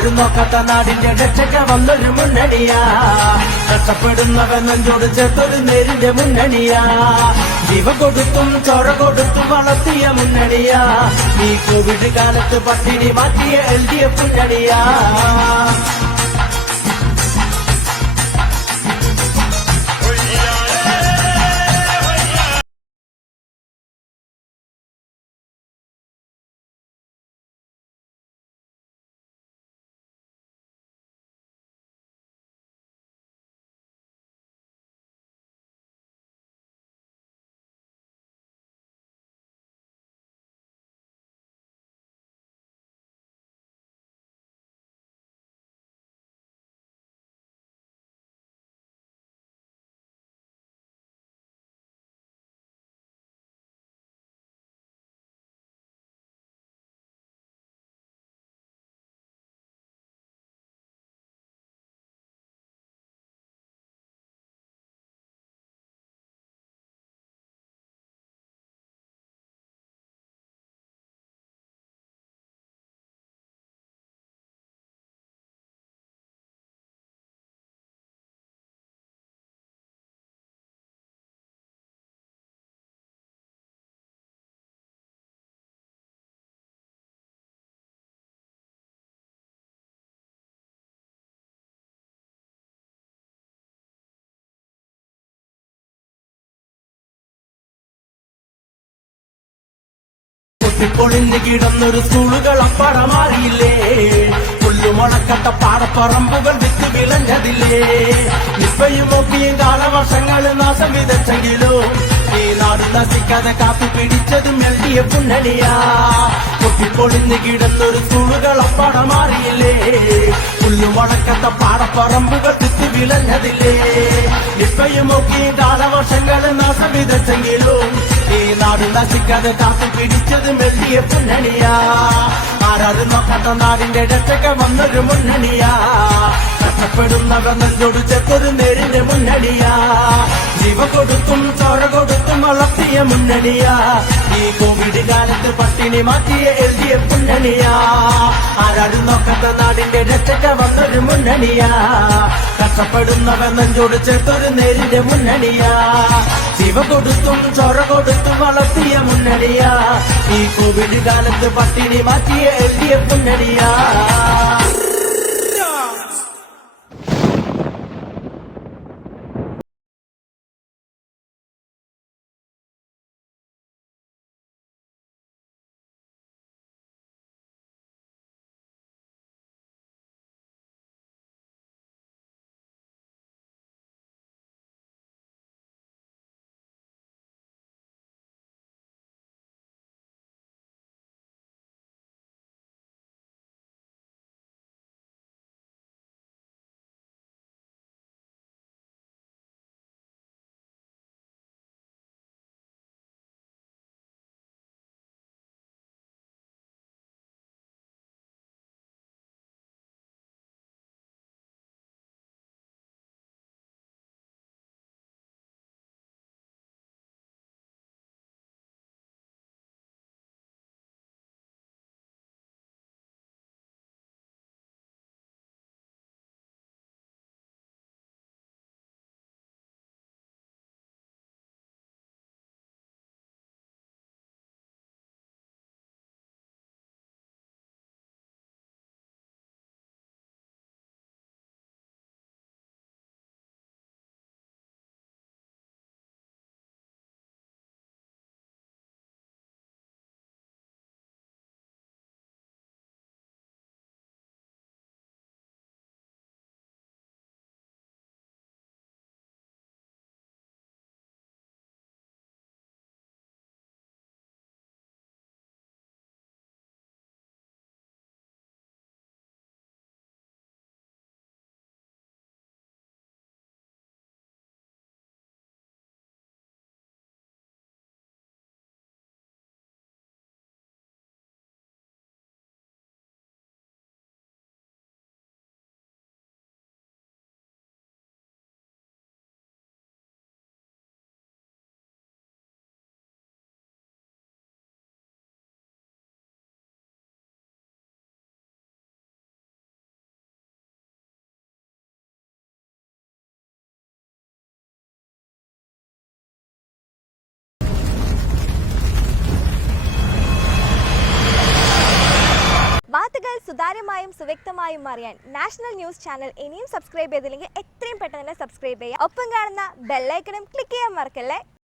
ആരാരും നോക്കാത്ത നാടിന്റെ രക്ഷക വന്നൊരു മുന്നണിയാ. രക്ഷപ്പെടുന്നവൻ നെഞ്ചോട് ചേർത്തൊരു നേരിന്റെ മുന്നണിയാ. ജീവ കൊടുത്തും ചോര കൊടുത്തും വളർത്തിയ മുന്നണിയാ. ഈ കോവിഡ് കാലത്ത് പട്ടിണി മാറ്റിയ എൽ ഡി എഫ് മുന്നണിയാ. പൊട്ടിപ്പൊളിഞ്ഞ് കിടന്നൊരു സ്കൂളുകൾ അപ്പാടെ മാറിയില്ലേ? പുല്ലുമുളക്കട്ട പാടപ്പറമ്പുകൾ വിത്ത് വിളഞ്ഞതില്ലേ? നിപ്പയും ഒപ്പിയും കാലവർഷങ്ങൾ നാശം വിതച്ചെങ്കിലും ഈ നാട് നശിക്കാതെ കാത്തു പിടിച്ചതും എൽ ഡി എഫ് കിടന്നൊരു സ്കൂളുകൾ അപ്പാടെ മാറിയില്ലേ? പുല്ലുമുളക്കട്ട പാടപ്പറമ്പുകൾ വിത്ത് വിളഞ്ഞതില്ലേ? നിപ്പയും ഒപ്പിയും കാലവർഷങ്ങൾ നാശം വിതച്ചെങ്കിലും ഈ നാട് നശിക്കാതെ കാത്തു പിടിച്ചത് മെല്ലിയ മുന്നണിയാ ആരാരും നോക്കാത്ത നാടിന്റെ ഇടത്തൊക്കെ വന്നൊരു മുന്നണിയാ. കഷ്ടപ്പെടുന്നവർ നെഞ്ചോട് ചേർത്തൊരു നേരിന്റെ മുന്നണിയാ. ജീവ കൊടുത്തും ചോര കൊടുത്തും വളർത്തിയ മുന്നണിയാ. ഈ കോവിഡ് കാലത്ത് പട്ടിണി മാറ്റിയ എഫ് മുന്നണിയാ. ആരാടും നോക്കാത്ത നാടിന്റെ രക്ഷക്ക വന്നൊരു മുന്നണിയാ. കഷ്ടപ്പെടുന്നവർ നെഞ്ചോട് ചേർത്തൊരു നേരിന്റെ മുന്നണിയാ. ശിവ കൊടുത്തും ചോര കൊടുത്തും വളർത്തിയ മുന്നണിയാ. ഈ കോവിഡ് കാലത്ത് പട്ടിണി മാറ്റിയ എഫ് മുന്നണിയാ. വാർത്തകൾ സുതാര്യമായും സുവ്യക്തമായും അറിയാൻ നാഷണൽ ന്യൂസ് ചാനൽ ഇനിയും സബ്സ്ക്രൈബ് ചെയ്തില്ലെങ്കിൽ എത്രയും പെട്ടെന്ന് തന്നെ സബ്സ്ക്രൈബ് ചെയ്യുക. ഒപ്പം കാണുന്ന ബെല്ലൈക്കണും ക്ലിക്ക് ചെയ്യാൻ മറക്കല്ലേ?